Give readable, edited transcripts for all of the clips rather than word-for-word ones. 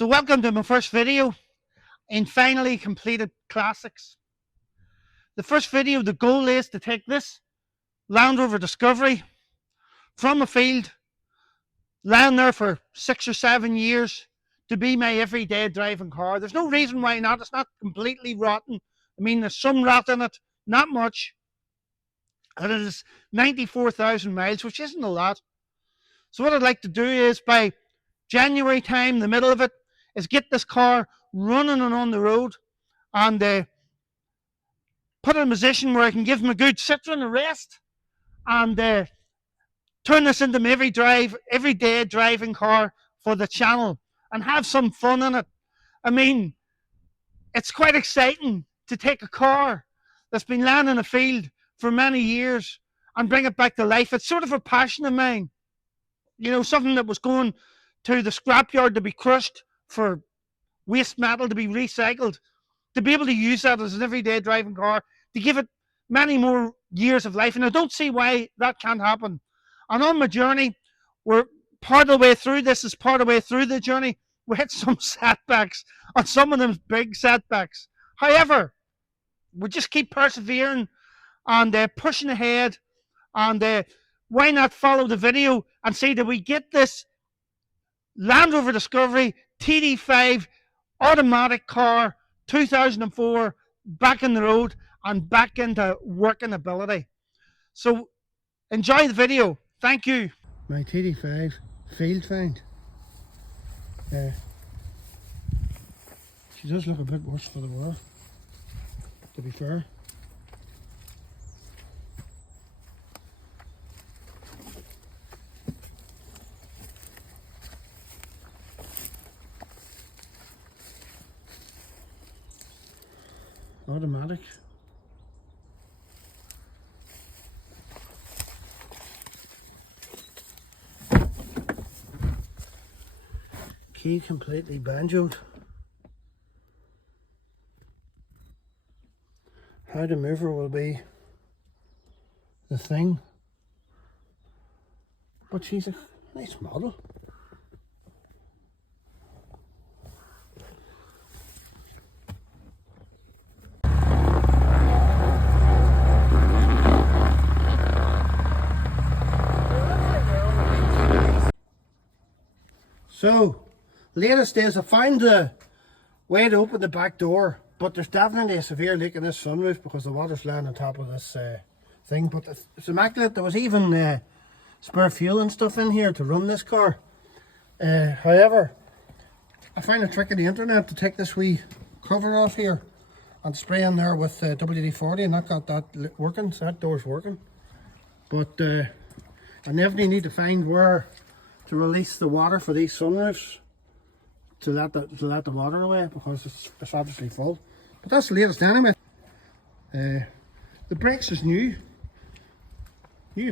So welcome to my first video in finally completed classics. The first video, the goal is to take this Land Rover Discovery from a field, lying there for 6 or 7 years, to be my everyday driving car. There's no reason why not. It's not completely rotten. I mean, there's some rot in it, not much. And it is 94,000 miles, which isn't a lot. So what I'd like to do is, by January time, the middle of it, is get this car running and on the road, and put it in a position where I can give them a good Citroen a rest, and turn this into my everyday driving car for the channel, and have some fun in it. I mean, it's quite exciting to take a car that's been lying in a field for many years and bring it back to life. It's sort of a passion of mine. You know, something that was going to the scrapyard to be crushed for waste metal to be recycled, to be able to use that as an everyday driving car, to give it many more years of life. And I don't see why that can't happen. And on my journey, we're part of the way through this, is part of the way through the journey, we hit some setbacks, and some of them big setbacks. However, we just keep persevering and pushing ahead, and why not follow the video and see that we get this Land Rover Discovery TD5 automatic car 2004 back in the road and back into working ability. So enjoy the video. Thank you. My TD5 field find. She does look a bit worse for the wear, to be fair. Automatic. Key completely banjoed. How the mover will be the thing, but she's a nice model. So, latest is I found the way to open the back door, but there's definitely a severe leak in this sunroof because the water's lying on top of this thing. But it's immaculate. There was even spare fuel and stuff in here to run this car. However, I found a trick on the internet to take this wee cover off here and spray in there with WD-40, and that got that working, so that door's working. But I definitely need to find where to release the water for these sunroofs to let the water away, because it's obviously full. But that's the latest anyway. The brakes is new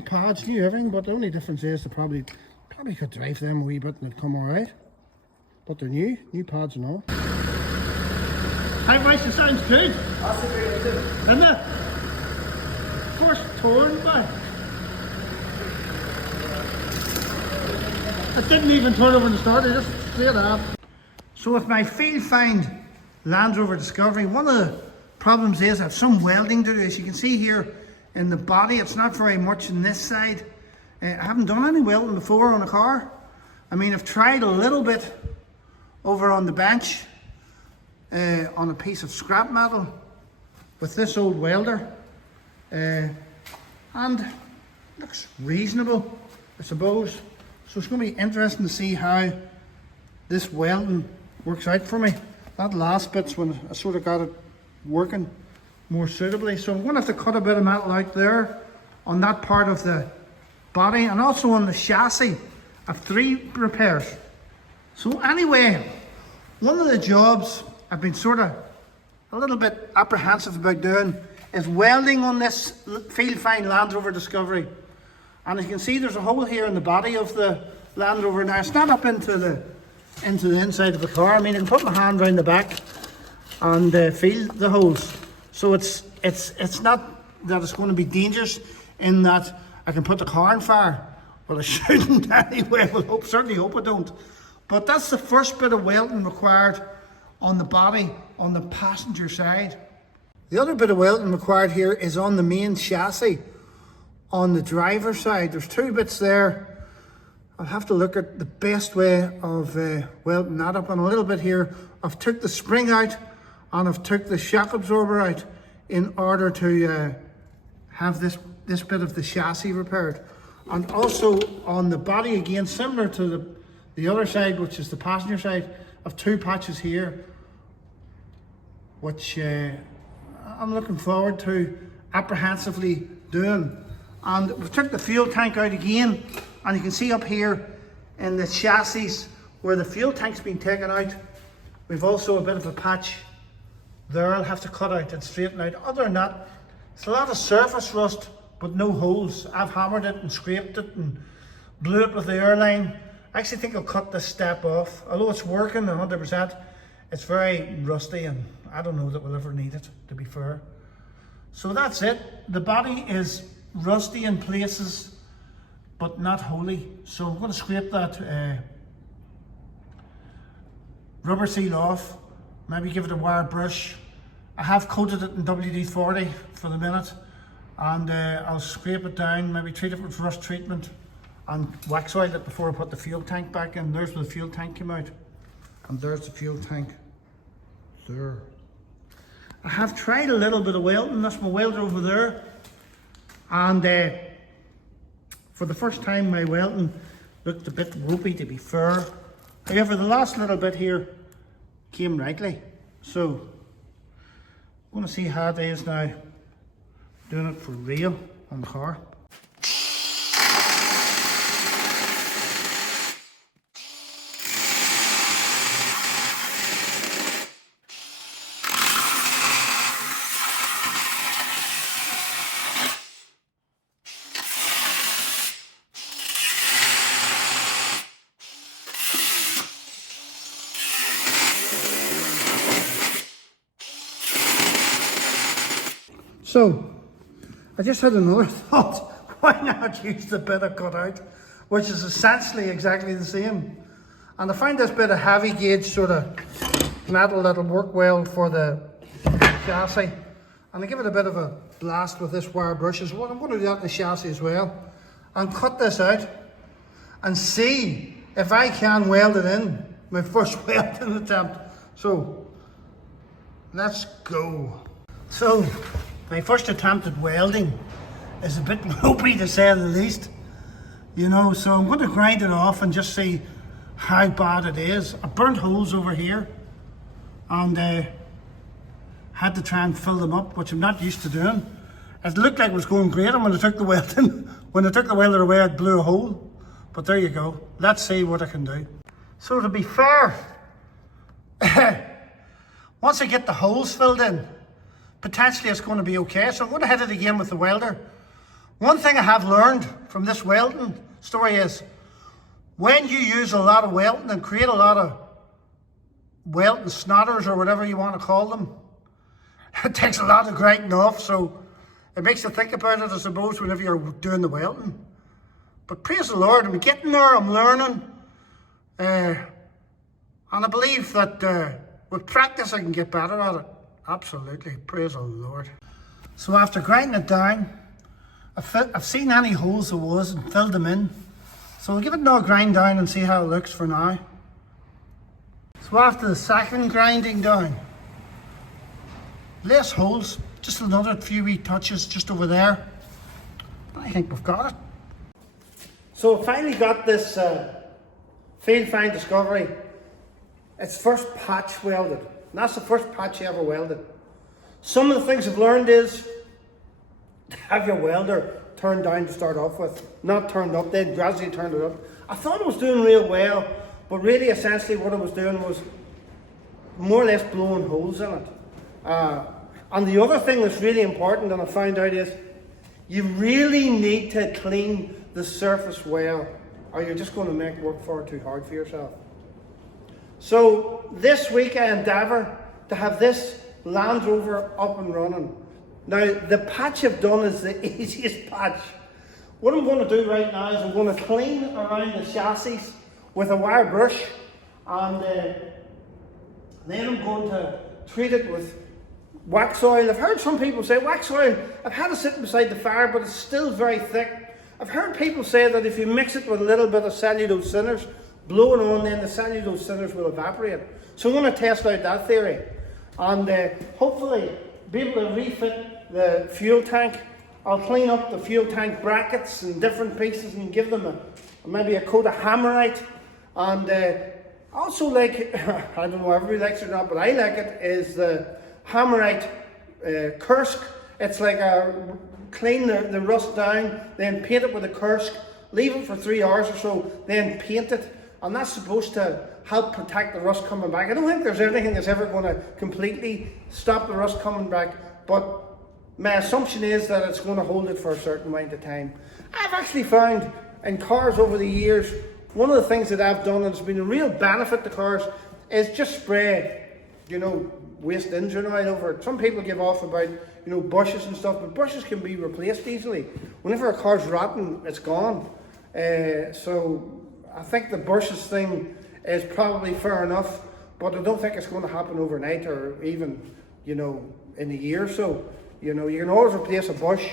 pads, new everything, but the only difference is they probably could drive them a wee bit and it'd come alright. But they're new pads and all. High voice, it sounds good. That's the great thing. Isn't it? First torn by. It didn't even turn over and start, it just straight up. So with my field find Land Rover Discovery, one of the problems is I have some welding to do. As you can see here in the body, it's not very much in this side. I haven't done any welding before on a car. I mean, I've tried a little bit over on the bench on a piece of scrap metal with this old welder, and looks reasonable, I suppose. So it's going to be interesting to see how this welding works out for me. That last bit's when I sort of got it working more suitably. So I'm going to have to cut a bit of metal out there on that part of the body, and also on the chassis. I have 3 repairs. So anyway, one of the jobs I've been sort of a little bit apprehensive about doing is welding on this field find Land Rover Discovery. And as you can see, there's a hole here in the body of the Land Rover. Now it's not up into the inside of the car. I mean, I can put my hand around the back and feel the holes. So it's not that it's going to be dangerous in that I can put the car on fire. Well, I shouldn't anyway. Certainly hope I don't. But that's the first bit of welding required on the body, on the passenger side. The other bit of welding required here is on the main chassis, on the driver's side. There's two bits there. I'll have to look at the best way of welding that up. And a little bit here, I've took the spring out and I've took the shock absorber out in order to have this bit of the chassis repaired. And also on the body again, similar to the other side, which is the passenger side, I've two patches here, which I'm looking forward to apprehensively doing. And we took the fuel tank out again, and you can see up here in the chassis where the fuel tank's been taken out, we've also a bit of a patch there I'll have to cut out and straighten out. Other than that, it's a lot of surface rust, but no holes. I've hammered it and scraped it and blew it with the airline. I actually think I'll cut this step off. Although it's working 100%, it's very rusty and I don't know that we'll ever need it, to be fair. So that's it. The body is rusty in places, but not wholly. So I'm going to scrape that rubber seal off, maybe give it a wire brush. I have coated it in WD-40 for the minute, and I'll scrape it down, maybe treat it with rust treatment and wax oil it before I put the fuel tank back in. There's where the fuel tank came out, and there's the fuel tank there. I have tried a little bit of welding. That's my welder over there, and for the first time my welding looked a bit ropey, to be fair. However, the last little bit here came rightly, so I'm going to see how it is now doing it for real on the car. So, I just had another thought. Why not use the bit I cut out, which is essentially exactly the same? And I find this bit of heavy gauge sort of metal that'll work well for the chassis. And I give it a bit of a blast with this wire brush as well. I'm going to do that in the chassis as well. And cut this out and see if I can weld it in. My first welding attempt. So, let's go. So, my first attempt at welding is a bit ropey, to say the least, you know, so I'm going to grind it off and just see how bad it is. I burnt holes over here and had to try and fill them up, which I'm not used to doing. It looked like it was going great, and when I took the welder away, I blew a hole. But there you go. Let's see what I can do. So to be fair, once I get the holes filled in, potentially it's going to be okay. So I'm going to hit it again with the welder. One thing I have learned from this welding story is when you use a lot of welding and create a lot of welding snotters or whatever you want to call them, it takes a lot of grinding off. So it makes you think about it, I suppose, whenever you're doing the welding. But praise the Lord, I'm getting there, I'm learning. And I believe that with practice I can get better at it. Absolutely, praise the Lord. So after grinding it down, I've seen any holes there was and filled them in. So I'll give it another grind down and see how it looks for now. So after the second grinding down, less holes, just another few wee touches just over there. I think we've got it. So I finally got this Field Find Discovery. It's first patch welded. And that's the first patch I ever welded. Some of the things I've learned is have your welder turned down to start off with, not turned up, then gradually turned it up. I thought I was doing real well, but really essentially what I was doing was more or less blowing holes in it. And the other thing that's really important, and I found out, is you really need to clean the surface well, or you're just going to make work far too hard for yourself. So this week I endeavour to have this Land Rover up and running. Now the patch I've done is the easiest patch. What I'm going to do right now is I'm going to clean around the chassis with a wire brush and then I'm going to treat it with wax oil. I've heard some people say wax oil, I've had it sitting beside the fire, but it's still very thick. I've heard people say that if you mix it with a little bit of cellulose cinders, blow it on, then the cellulose cinders will evaporate. So I'm going to test out that theory, and hopefully be able to refit the fuel tank. I'll clean up the fuel tank brackets and different pieces and give them maybe a coat of hammerite. And also, like, I don't know if everybody likes it or not, but I like it, is the hammerite Kursk. It's like clean the rust down, then paint it with a Kursk, leave it for 3 hours or so, then paint it. And that's supposed to help protect the rust coming back. I don't think there's anything that's ever going to completely stop the rust coming back, but my assumption is that it's going to hold it for a certain amount of time. I've actually found in cars over the years, one of the things that I've done, and it's been a real benefit to cars, is just spray, waste engine oil over it. Some people give off about, bushes and stuff, but bushes can be replaced easily. Whenever a car's rotten, it's gone. So I think the bushes thing is probably fair enough, but I don't think it's going to happen overnight or even, in a year or so. You can always replace a bush.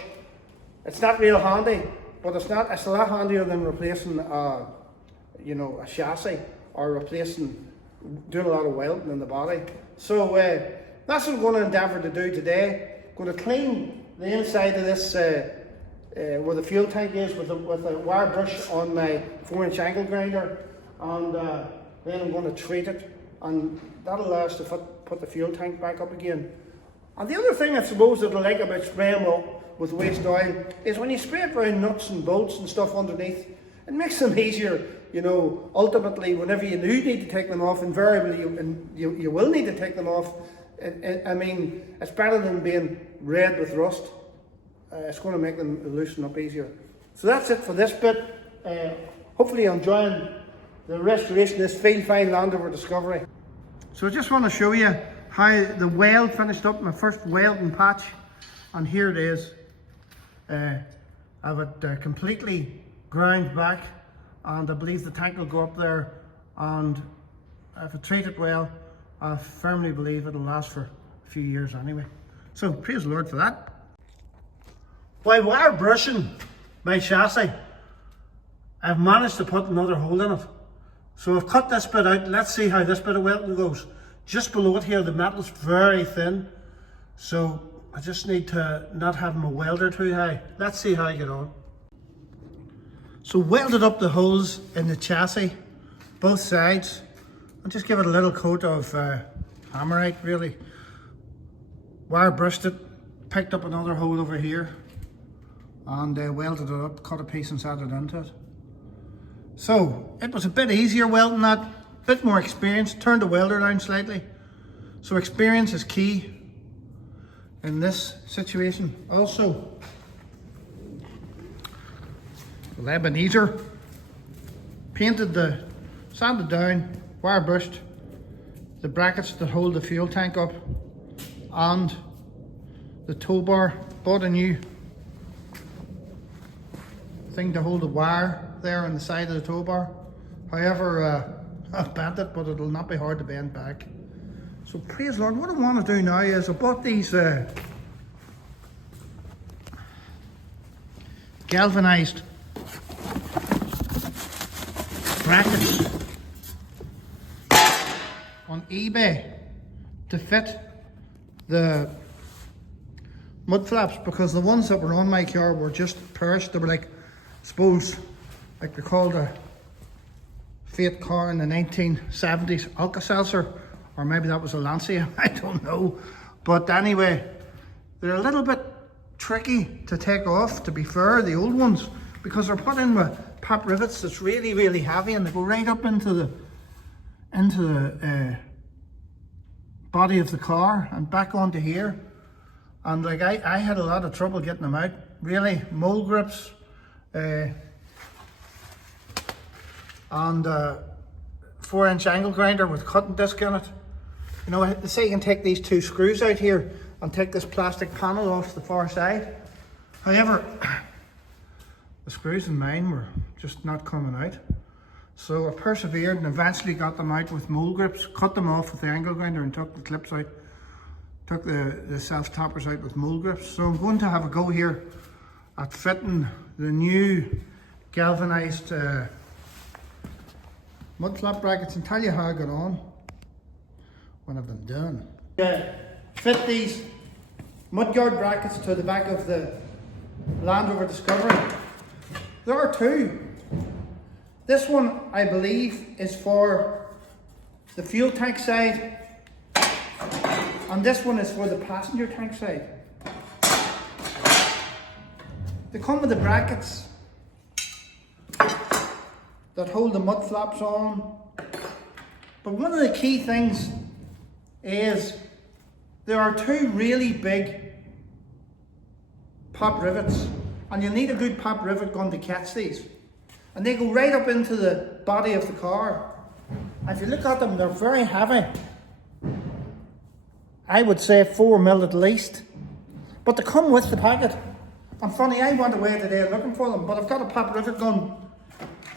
It's not real handy, but it's a lot handier than replacing a chassis or doing a lot of welding in the body. So that's what I'm going to endeavour to do today. I'm going to clean the inside of this where the fuel tank is with a wire brush on my 4-inch angle grinder, and then I'm going to treat it, and that'll allow us to put the fuel tank back up again. And the other thing I suppose that I like about spraying with waste oil is when you spray it around nuts and bolts and stuff underneath, it makes them easier. Ultimately, whenever you do need to take them off, invariably you will need to take them off. It's better than being red with rust. It's going to make them loosen up easier. So that's it for this bit. Hopefully you're enjoying the restoration of this Field 5 Land Rover Discovery. So I just want to show you how the weld finished up, my first welding patch, and here it is. I've it completely ground back, and I believe the tank will go up there, and if I treat it well, I firmly believe it'll last for a few years anyway. So praise the Lord for that. While wire brushing my chassis, I've managed to put another hole in it. So I've cut this bit out. Let's see how this bit of welding goes. Just below it here, the metal's very thin, so I just need to not have my welder too high. Let's see how I get on. So welded up the holes in the chassis, both sides, and just give it a little coat of hammerite, really. Wire brushed it, picked up another hole over here, and welded it up, cut a piece and set it into it. So it was a bit easier welding that, bit more experience, turned the welder down slightly. So experience is key in this situation. Also, the Ebenezer sanded down, wire brushed the brackets that hold the fuel tank up, and the tow bar. Bought a new thing to hold the wire there on the side of the tow bar. However, I've bent it, but it'll not be hard to bend back. So praise the Lord. What I want to do now is I bought these galvanized brackets on eBay to fit the mud flaps, because the ones that were on my car were just perished. They were like, I suppose, like they're called a Fiat car in the 1970s, Alka-Seltzer, or maybe that was a Lancia, I don't know. But anyway, they're a little bit tricky to take off, to be fair, the old ones, because they're put in with pop rivets that's really, really heavy, and they go right up into the body of the car and back onto here. And like I had a lot of trouble getting them out, really. Mole grips, and 4-inch angle grinder with cutting disc in it. They say you can take these 2 screws out here and take this plastic panel off the far side. However, the screws in mine were just not coming out. So I persevered and eventually got them out with mold grips, cut them off with the angle grinder and took the clips out, took the self-tappers out with mold grips. So I'm going to have a go here at fitting the new galvanized mud flap brackets and tell you how I got on when I've been done. Fit these mudguard brackets to the back of the Land Rover Discovery. There are two. This one, I believe, is for the fuel tank side, and this one is for the passenger tank side. They come with the brackets that hold the mud flaps on. But one of the key things is there are two really big pop rivets, and you'll need a good pop rivet gun to catch these. And they go right up into the body of the car. And if you look at them, they're very heavy. I would say 4 mil at least. But they come with the packet. And funny, I went away today looking for them, but I've got a pop rivet gun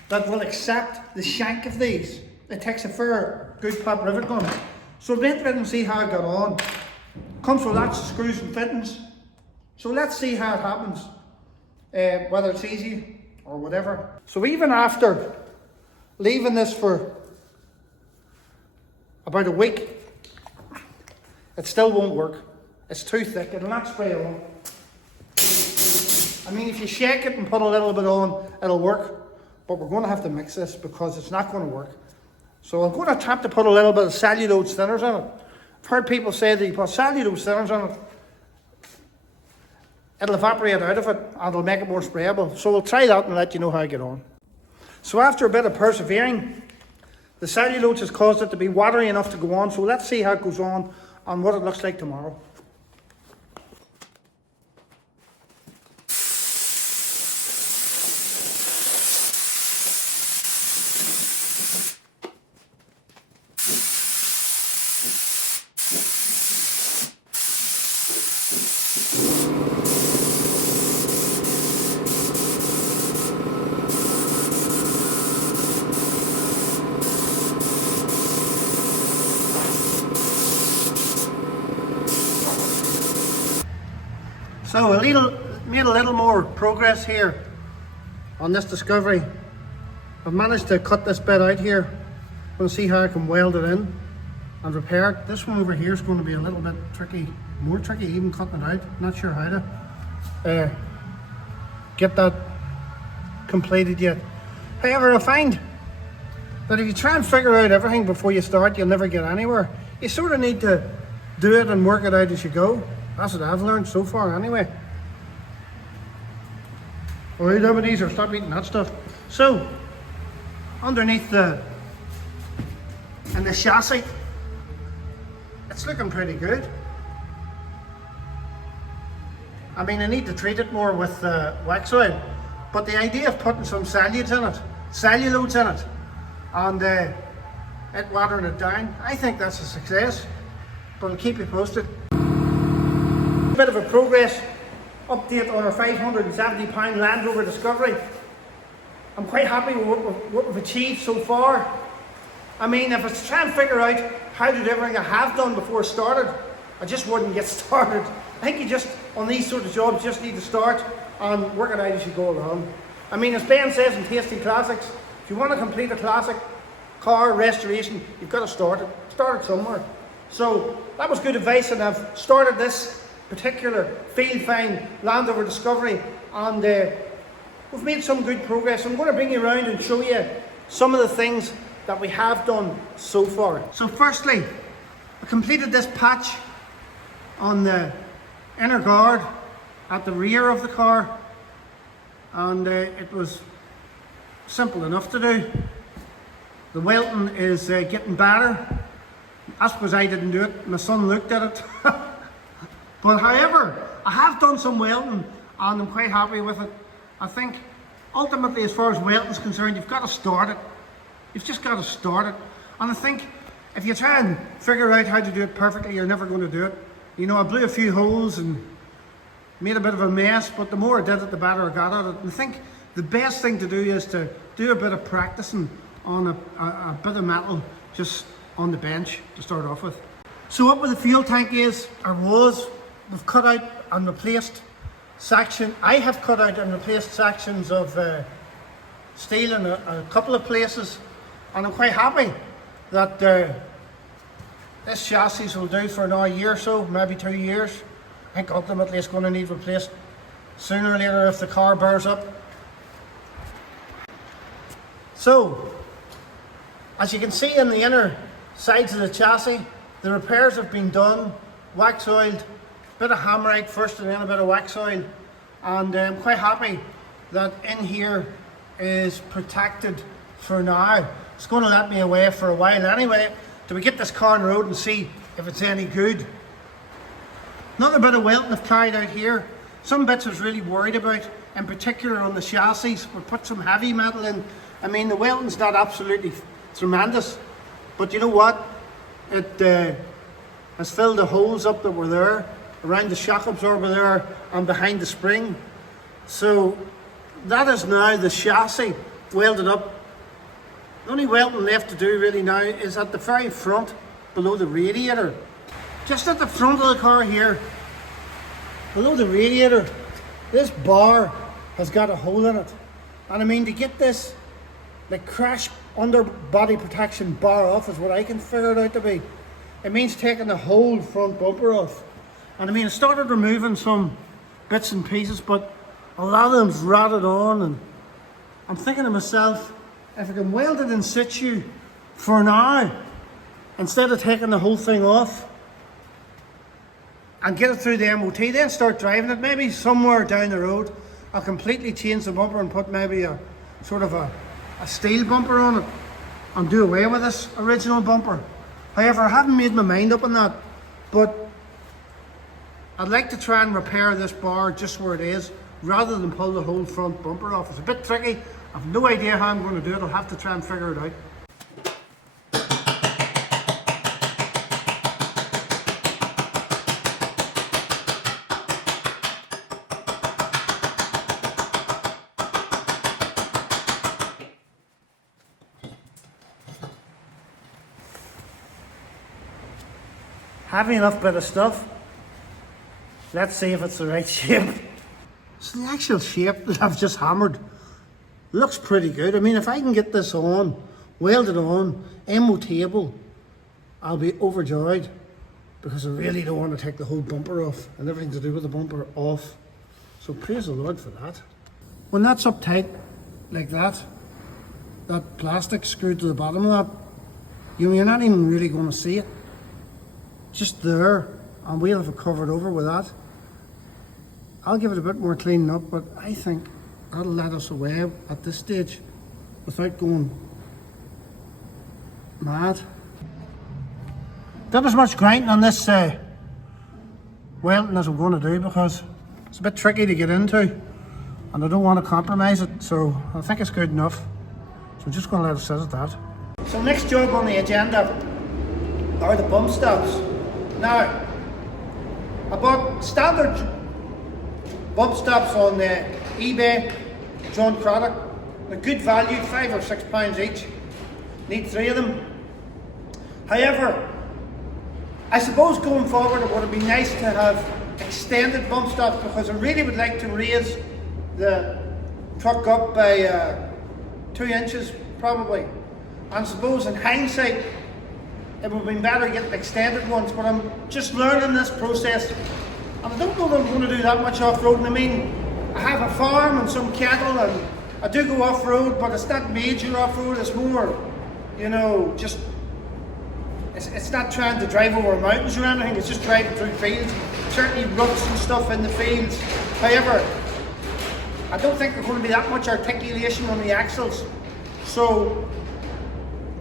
that will accept the shank of these. It takes a fair good pop rivet gun. So I'll be interested to see how it got on. Comes with lots of screws and fittings. So let's see how it happens. Whether it's easy or whatever. So even after leaving this for about a week, it still won't work. It's too thick, it'll not spray on. I mean, if you shake it and put a little bit on, it'll work. But we're going to have to mix this because it's not going to work. So I'm going to attempt to put a little bit of cellulose thinners in it. I've heard people say that you put cellulose thinners in it, it'll evaporate out of it and it'll make it more sprayable. So we'll try that and let you know how I get on. So after a bit of persevering, the cellulose has caused it to be watery enough to go on. So let's see how it goes on and what it looks like tomorrow. So made a little more progress here on this Discovery. I've managed to cut this bit out here. I'm going to see how I can weld it in and repair it. This one over here is going to be a little bit tricky, more tricky even cutting it out. Not sure how to get that completed yet. However, I find that if you try and figure out everything before you start, you'll never get anywhere. You sort of need to do it and work it out as you go. That's what I've learned so far anyway. Alright, everybody's or stop eating that stuff. So, underneath in the chassis, it's looking pretty good. I mean, I need to treat it more with wax oil, but the idea of putting some cellulose in it, and it watering it down, I think that's a success. But I'll keep you posted. Bit of a progress update on our £570 Land Rover Discovery. I'm quite happy with what we've achieved so far. I mean, if I was trying to figure out how to do everything I have done before I started, I just wouldn't get started. I think you just, on these sort of jobs, just need to start and work it out as you go along. I mean, as Ben says in Tasty Classics, if you want to complete a classic car restoration, you've got to start it somewhere. So that was good advice, and I've started this particular field find Land Rover Discovery, and we've made some good progress. I'm going to bring you around and show you some of the things that we have done so far. So firstly, I completed this patch on the inner guard at the rear of the car, and it was simple enough to do. The welding is getting better. I suppose I didn't do it, my son looked at it. But however, I have done some welding and I'm quite happy with it. I think ultimately, as far as welding is concerned, you've got to start it. You've just got to start it. And I think if you try and figure out how to do it perfectly, you're never going to do it. You know, I blew a few holes and made a bit of a mess, but the more I did it, the better I got at it. And I think the best thing to do is to do a bit of practicing on a bit of metal just on the bench to start off with. So up where the fuel tank is, or was, we've cut out and replaced I have cut out and replaced sections of steel in a couple of places, and I'm quite happy that this chassis will do for another year or so, maybe 2 years. I think ultimately it's going to need replaced sooner or later if the car bears up. So, as you can see in the inner sides of the chassis, the repairs have been done, wax oiled, bit of hammerite first and then a bit of wax oil, and I'm quite happy that in here is protected for now. It's going to let me away for a while anyway, till we get this car on the road and see if it's any good. Another bit of welding I've carried out here. Some bits I was really worried about, in particular on the chassis. We put some heavy metal in. I mean, the welding's not absolutely tremendous, but you know what? It has filled the holes up that were there, around the shock absorber there and behind the spring. So that is now the chassis welded up. The only welding left to do really now is at the very front, below the radiator. Just at the front of the car here, below the radiator, this bar has got a hole in it. And I mean, to get this like crash underbody protection bar off is what I can figure it out to be. It means taking the whole front bumper off. And I mean, I started removing some bits and pieces, but a lot of them's rotted on, and I'm thinking to myself, if I can weld it in situ for now, instead of taking the whole thing off, and get it through the MOT, then start driving it, maybe somewhere down the road, I'll completely change the bumper and put maybe a sort of a steel bumper on it, and do away with this original bumper. However, I haven't made my mind up on that, but I'd like to try and repair this bar just where it is, rather than pull the whole front bumper off. It's a bit tricky. I've no idea how I'm going to do it. I'll have to try and figure it out. Heavy enough bit of stuff. Let's see if it's the right shape. So the actual shape that I've just hammered looks pretty good. I mean, if I can get this on, welded on, MOT-able, I'll be overjoyed, because I really don't want to take the whole bumper off and everything to do with the bumper off. So praise the Lord for that. When that's up tight like that plastic screwed to the bottom of that, you're not even really going to see it. Just there, and we'll have it covered over with that. I'll give it a bit more cleaning up, but I think that'll let us away at this stage without going mad. Not as much grinding on this welding as I'm going to do, because it's a bit tricky to get into and I don't want to compromise it, so I think it's good enough. So I'm just going to let it sit at that. So next job on the agenda are the bump stops. Now, I bought standard bump stops on eBay, John Craddock. They're good value, £5 or £6 each. Need 3 of them. However, I suppose going forward it would be nice to have extended bump stops, because I really would like to raise the truck up by 2 inches probably. And I suppose in hindsight it would have been better getting extended ones, but I'm just learning this process, and I don't know that I'm going to do that much off-roading. I mean, I have a farm and some cattle, and I do go off-road, but it's not major off-road. It's more, you know, just it's not trying to drive over mountains or anything. It's just driving through fields, certainly ruts and stuff in the fields. However, I don't think there's going to be that much articulation on the axles, so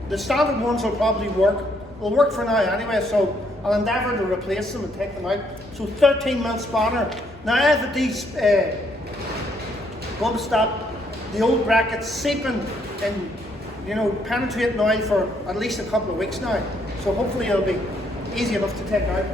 the standard ones will probably work. Will work for now anyway, so I'll endeavour to replace them and take them out. So 13mm spanner. Now I have these bump stop, the old brackets seeping and, you know, penetrating oil for at least a couple of weeks now. So hopefully it'll be easy enough to take out.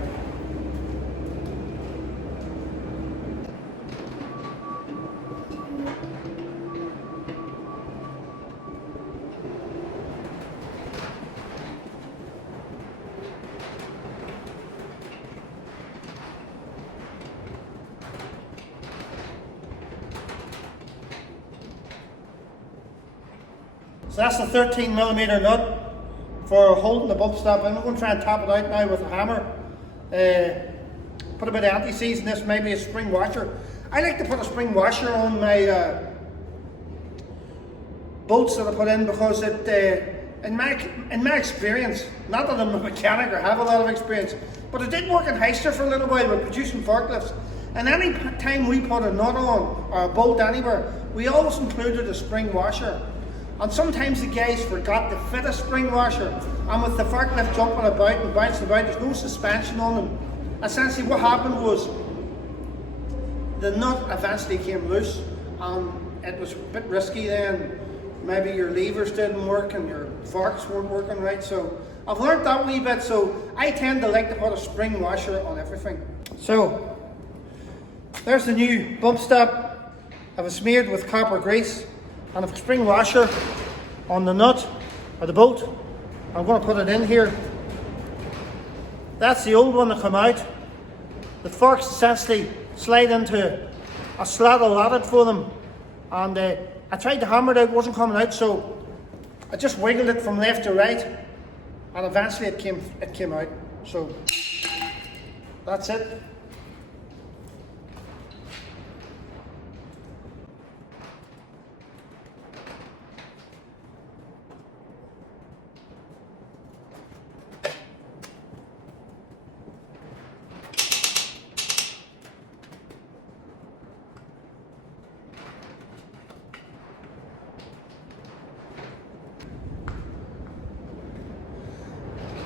So that's the 13mm nut for holding the bump stop in. I'm going to try and tap it out now with a hammer. Put a bit of anti-seize in this, maybe a spring washer. I like to put a spring washer on my bolts that I put in because it, in my experience, not that I'm a mechanic or have a lot of experience, but it did work in Heister for a little while with producing forklifts. And any time we put a nut on, or a bolt anywhere, we always included a spring washer. And sometimes the guys forgot to fit a spring washer, and with the forklift jumping about and bouncing about, there's no suspension on them. Essentially what happened was the nut eventually came loose, and it was a bit risky then. Maybe your levers didn't work and your forks weren't working right. So I've learned that wee bit, so I tend to like to put a spring washer on everything. So there's the new bump stop. I've smeared with copper grease and a spring washer on the nut or the bolt. I'm going to put it in here. That's the old one that come out. The forks essentially slide into a slot allotted for them, and I tried to hammer it out, it wasn't coming out, so I just wiggled it from left to right, and eventually it came out. So that's it.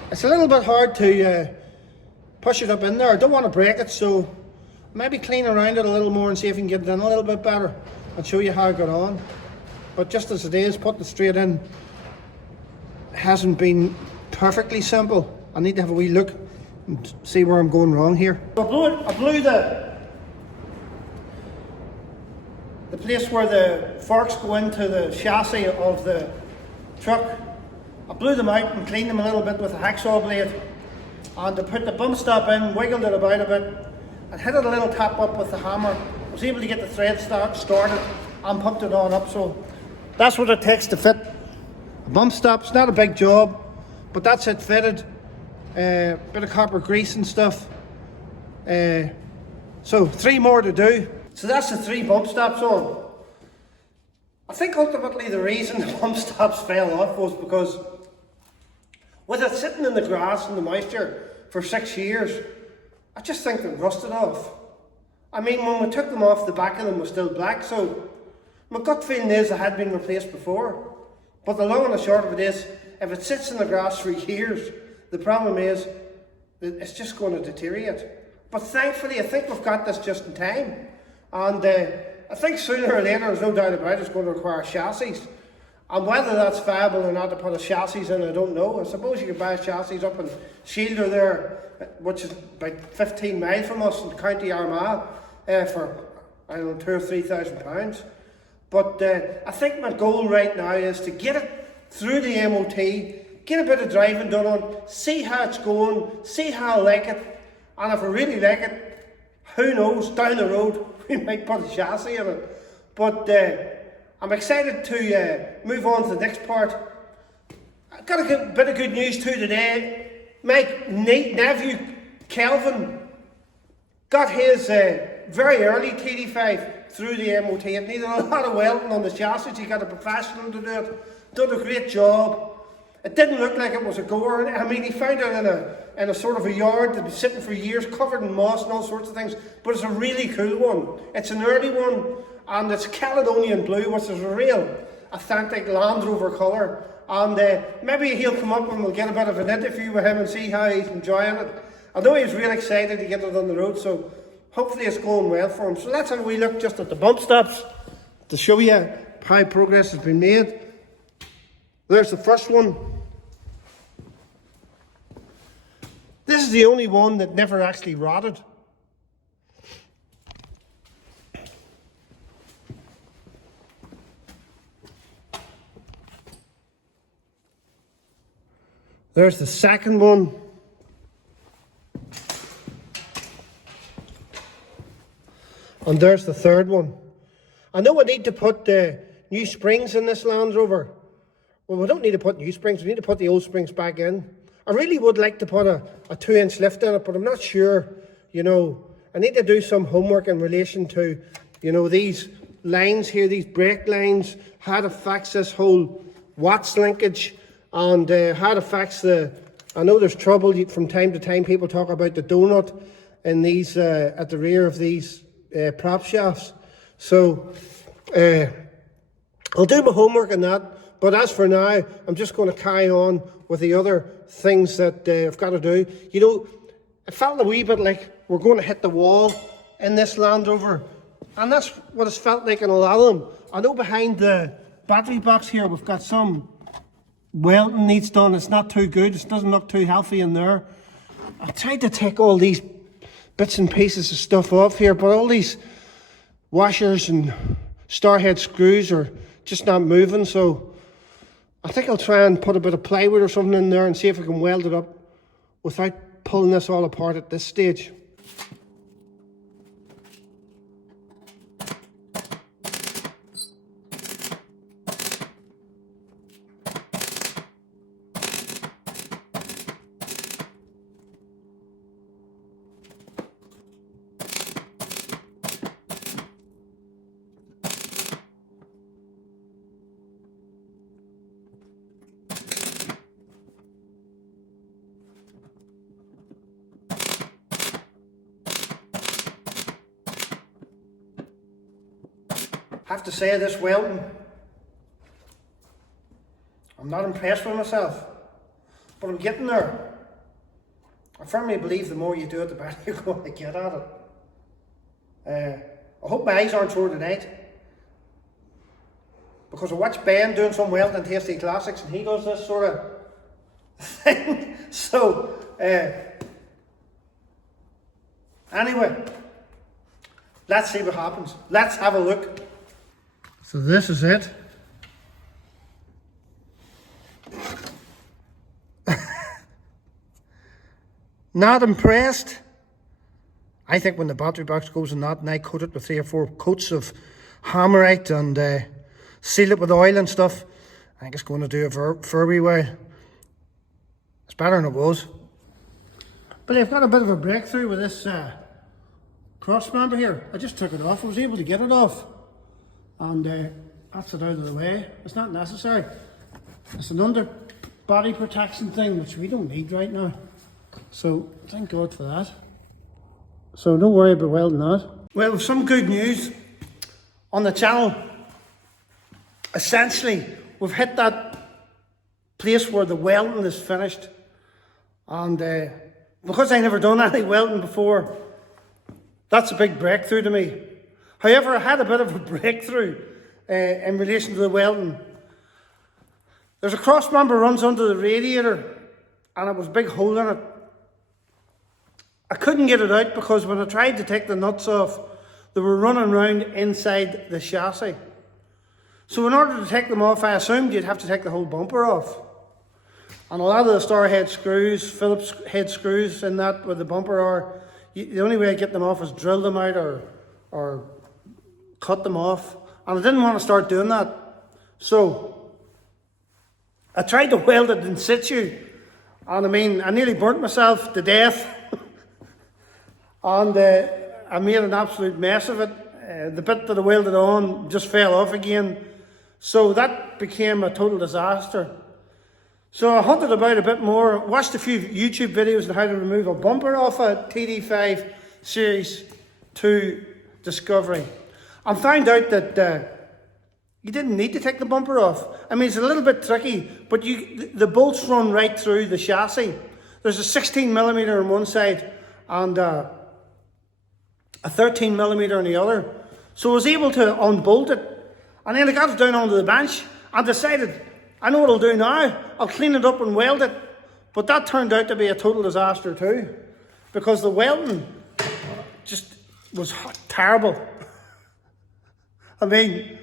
It's a little bit hard to push it up in there. I don't want to break it, so maybe clean around it a little more and see if we can get it in a little bit better and show you how I got on. But just as it is, putting it straight in hasn't been perfectly simple. I need to have a wee look and see where I'm going wrong here. I blew the place where the forks go into the chassis of the truck. I blew them out and cleaned them a little bit with a hacksaw blade, and I put the bump stop in, wiggled it about a bit, and hit it a little tap up with the hammer. I was able to get the thread started and pumped it on up. So that's what it takes to fit a bump stop. It's not a big job, but that's it fitted. Bit of copper grease and stuff. So 3 more to do. So that's the 3 bump stops on. I think ultimately the reason the bump stops fell off was because with it sitting in the grass and the moisture for 6 years, I just think they rusted off. I mean, when we took them off, the back of them was still black, so my gut feeling is they had been replaced before. But the long and the short of it is, if it sits in the grass for years, the problem is that it's just going to deteriorate. But thankfully, I think we've got this just in time. And I think sooner or later, there's no doubt about it, it's going to require chassis. And whether that's viable or not to put a chassis in, I don't know. I suppose you could buy a chassis up in Shielder there, which is about 15 miles from us in County Armagh, for, I don't know, £2,000 or £3,000. But I think my goal right now is to get it through the MOT, get a bit of driving done on, see how it's going, see how I like it, and if I really like it, who knows, down the road, we might put a chassis in it. But I'm excited to move on to the next part. I've got a bit of good news too today. My nephew, Kelvin, got his very early TD5 through the MOT. It needed a lot of welding on the chassis. He got a professional to do it. Done a great job. It didn't look like it was a goer. I mean, he found it in a sort of a yard that was sitting for years, covered in moss and all sorts of things. But it's a really cool one. It's an early one, and it's Caledonian blue, which is a real authentic Land Rover colour. And maybe he'll come up and we'll get a bit of an interview with him and see how he's enjoying it. I know he's really excited to get it on the road, so hopefully it's going well for him. So let's have a wee look just at the bump stops to show you how progress has been made. There's the first one. This is the only one that never actually rotted. There's the second one. And there's the third one. I know I need to put new springs in this Land Rover, Well, we don't need to put new springs, we need to put the old springs back in. I really would like to put a 2-inch lift in it, but I'm not sure, you know. I need to do some homework in relation to, you know, these lines here, these brake lines, how to fix this whole watts linkage, and how to fix the, I know there's trouble from time to time, people talk about the donut in these, at the rear of these prop shafts. So, I'll do my homework on that, but as for now, I'm just going to carry on with the other things that I've got to do. You know, it felt a wee bit like we're going to hit the wall in this Land Rover, and that's what it's felt like in a lot of them. I know behind the battery box here we've got some welding needs done. It's not too good, it doesn't look too healthy in there. I tried to take all these bits and pieces of stuff off here, but all these washers and star head screws are just not moving, so I think I'll try and put a bit of plywood or something in there and see if I can weld it up without pulling this all apart at this stage. I have to say, this welding, I'm not impressed with myself, but I'm getting there. I firmly believe the more you do it, the better you're going to get at it. I hope my eyes aren't sore tonight, because I watched Ben doing some welding in Tasty Classics, and he does this sort of thing. So, anyway, let's see what happens. Let's have a look. So this is it. Not impressed. I think when the battery box goes in that, and I coat it with 3 or 4 coats of Hammerite and seal it with oil and stuff, I think it's going to do a very well. It's better than it was. But I've got a bit of a breakthrough with this cross member here. I just took it off. I was able to get it off. And that's it out of the way. It's not necessary. It's an under body protection thing, which we don't need right now. So thank God for that. So don't worry about welding that. Well, with some good news on the channel. Essentially, we've hit that place where the welding is finished. And because I never done any welding before, that's a big breakthrough to me. However, I had a bit of a breakthrough in relation to the welding. There's a cross member runs under the radiator, and it was a big hole in it. I couldn't get it out because when I tried to take the nuts off, they were running around inside the chassis. So in order to take them off, I assumed you'd have to take the whole bumper off. And a lot of the star head screws, Phillips head screws in that where the bumper are, the only way I get them off is drill them out or cut them off, and I didn't want to start doing that. So I tried to weld it in situ, and I mean, I nearly burnt myself to death. And I made an absolute mess of it. The bit that I welded on just fell off again, so that became a total disaster. So I hunted about a bit more, watched a few YouTube videos on how to remove a bumper off a TD5 Series 2 Discovery, and found out that you didn't need to take the bumper off. I mean, it's a little bit tricky, but the bolts run right through the chassis. There's a 16mm on one side and a 13mm on the other. So I was able to unbolt it, and then I got it down onto the bench and decided, I know what I'll do now. I'll clean it up and weld it. But that turned out to be a total disaster too, because the welding just was terrible. I mean,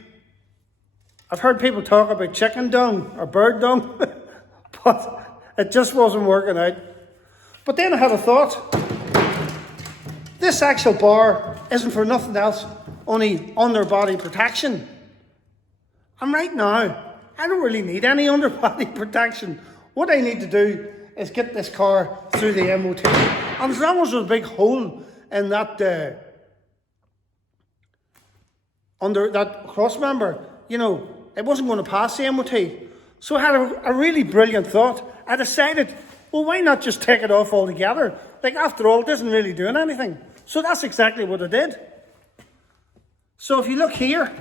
I've heard people talk about chicken dung or bird dung, but it just wasn't working out. But then I had a thought. This axle bar isn't for nothing else, only underbody protection. And right now, I don't really need any underbody protection. What I need to do is get this car through the MOT. And as long as there's a big hole in that, under that cross member, you know, it wasn't going to pass the MOT. So I had a really brilliant thought. I decided, well, why not just take it off altogether? Like, after all, it isn't really doing anything. So that's exactly what I did. So if you look here,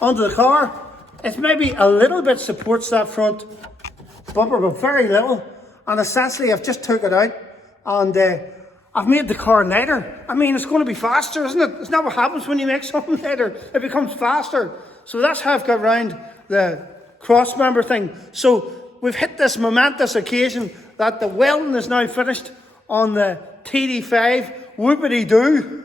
onto the car, it's maybe a little bit supports that front bumper, but very little. And essentially, I've just took it out and I've made the car lighter. I mean, it's going to be faster, isn't it? It's not what happens when you make something lighter. It becomes faster. So that's how I've got around the cross member thing. So we've hit this momentous occasion that the welding is now finished on the TD5. Whoopity-doo.